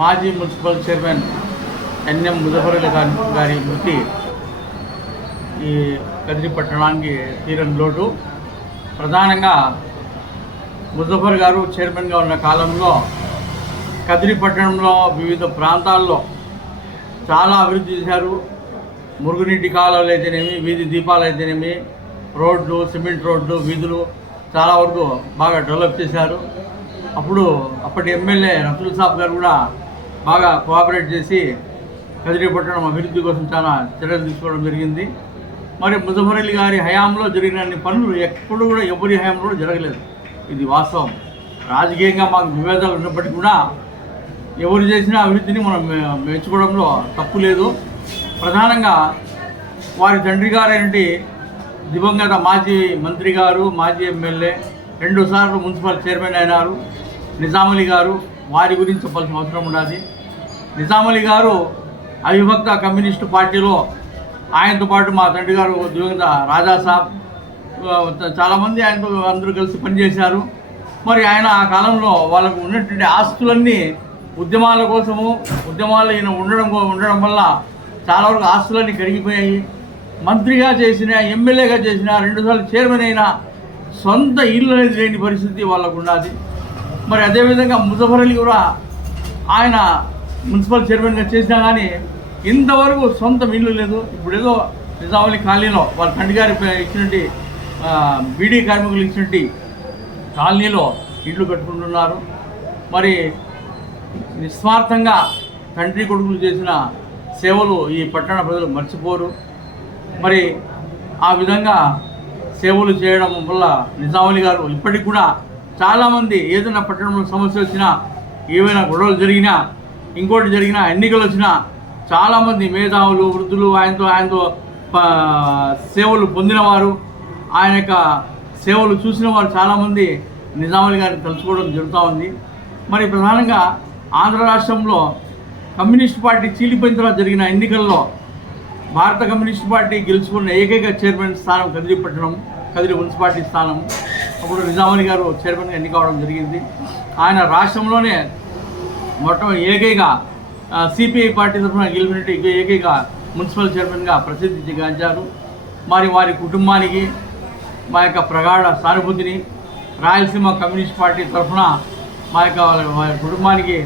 మాజీ municipal chairman NM ముజఫరుల్ గారి గారి మృతి ఈ కదిరి పట్టణానికి తీరని లోటు. ప్రధానంగా ముజఫర్ గారు చైర్మన్గా ఉన్న కాలంలో కదిరి పట్టణంలో వివిధ ప్రాంతాల్లో చాలా అభివృద్ధి చేశారు. మురుగునీటి కాలువలు అయితేనేమి వీధి దీపాలు అయితేనేమి రోడ్లు సిమెంట్ రోడ్లు వీధులు చాలా వరకు బాగా డెవలప్ చేశారు. అప్పుడు అప్పటి ఎమ్మెల్యే రతుల్ సాబ్ గారు కూడా బాగా కోఆపరేట్ చేసి కదిరి పట్టణం అభివృద్ధి కోసం చాలా చర్యలు తీసుకోవడం జరిగింది. మరి ముజఫర్ గారి హయాంలో జరిగిన అన్ని పనులు ఎప్పుడు కూడా ఎవరి హయాంలో కూడా జరగలేదు. ఇది వాస్తవం. రాజకీయంగా మాకు విభేదాలు ఉన్నప్పటికీ కూడా ఎవరు చేసిన అభివృద్ధిని మనం మెచ్చుకోవడంలో తప్పు లేదు. ప్రధానంగా వారి తండ్రి గారైనటువంటి దివంగత మాజీ మంత్రి గారు మాజీ ఎమ్మెల్యే రెండుసార్లు మున్సిపల్ చైర్మన్ అయినారు. నిజామలి గారు వారి గురించి చెప్పాల్సిన అవసరం ఉండాలి. నిజామలి గారు అవిభక్త కమ్యూనిస్టు పార్టీలో ఆయనతో పాటు మా తండ్రి గారు దివంగత రాజాసాబ్ చాలామంది ఆయనతో అందరూ కలిసి పనిచేశారు. మరి ఆయన ఆ కాలంలో వాళ్ళకు ఉన్నటువంటి ఆస్తులన్నీ ఉద్యమాల కోసము ఉద్యమాలు ఈయన ఉండడం ఉండడం వల్ల చాలా వరకు ఆస్తులన్నీ కరిగిపోయాయి. మంత్రిగా చేసిన ఎమ్మెల్యేగా చేసిన రెండుసార్లు చైర్మన్ అయినా సొంత ఇల్లు అనేది లేని పరిస్థితి వాళ్ళకు ఉన్నది మరి అదేవిధంగా ముజఫర్ అలీ కూడా ఆయన మున్సిపల్ చైర్మన్గా చేసినా కానీ ఇంతవరకు సొంత ఇల్లు లేదు. ఇప్పుడు ఏదో నిజామలి కాలనీలో వాళ్ళ తండ్రి గారి ఇచ్చినట్టు బీడీ కార్మికులు ఇచ్చినట్టు కాలనీలో ఇల్లు కట్టుకుంటున్నారు. మరి నిస్వార్థంగా తండ్రి కొడుకులు చేసిన సేవలు ఈ పట్టణ ప్రజలు మర్చిపోరు. మరి ఆ విధంగా సేవలు చేయడం వల్ల నిజామలి గారు ఇప్పటికి కూడా చాలామంది ఏదైనా పట్టణంలో సమస్య వచ్చినా ఏవైనా గొడవలు జరిగినా ఇంకోటి జరిగినా ఎన్నికలు వచ్చినా చాలామంది మేధావులు వృద్ధులు ఆయనతో ఆయనతో సేవలు పొందినవారు ఆయన యొక్క సేవలు చూసిన వారు చాలామంది నిజాములు గారిని తలుచుకోవడం జరుగుతూ ఉంది. మరి ప్రధానంగా ఆంధ్ర రాష్ట్రంలో కమ్యూనిస్ట్ పార్టీ చీలిపోయిన తర్వాత జరిగిన ఎన్నికల్లో భారత కమ్యూనిస్ట్ పార్టీ గెలుచుకున్న ఏకైక చైర్మన్ స్థానం కదిరి పట్టణం కదిరి మున్సిపాలిటీ స్థానం. అప్పుడు నిజామని గారు చైర్మన్గా ఎన్నిక అవడం జరిగింది. ఆయన రాష్ట్రంలోనే మొత్తం ఏకైక సిపిఐ పార్టీ తరఫున గెలిపినట్టు ఏకైక మున్సిపల్ చైర్మన్గా ప్రసిద్ధి గాంచారు. మరి వారి కుటుంబానికి మా యొక్క ప్రగాఢ సానుభూతిని రాయలసీమ కమ్యూనిస్ట్ పార్టీ తరఫున మా యొక్క వారి కుటుంబానికి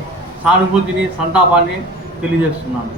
సానుభూతిని సంతాపాన్ని తెలియజేస్తున్నాను.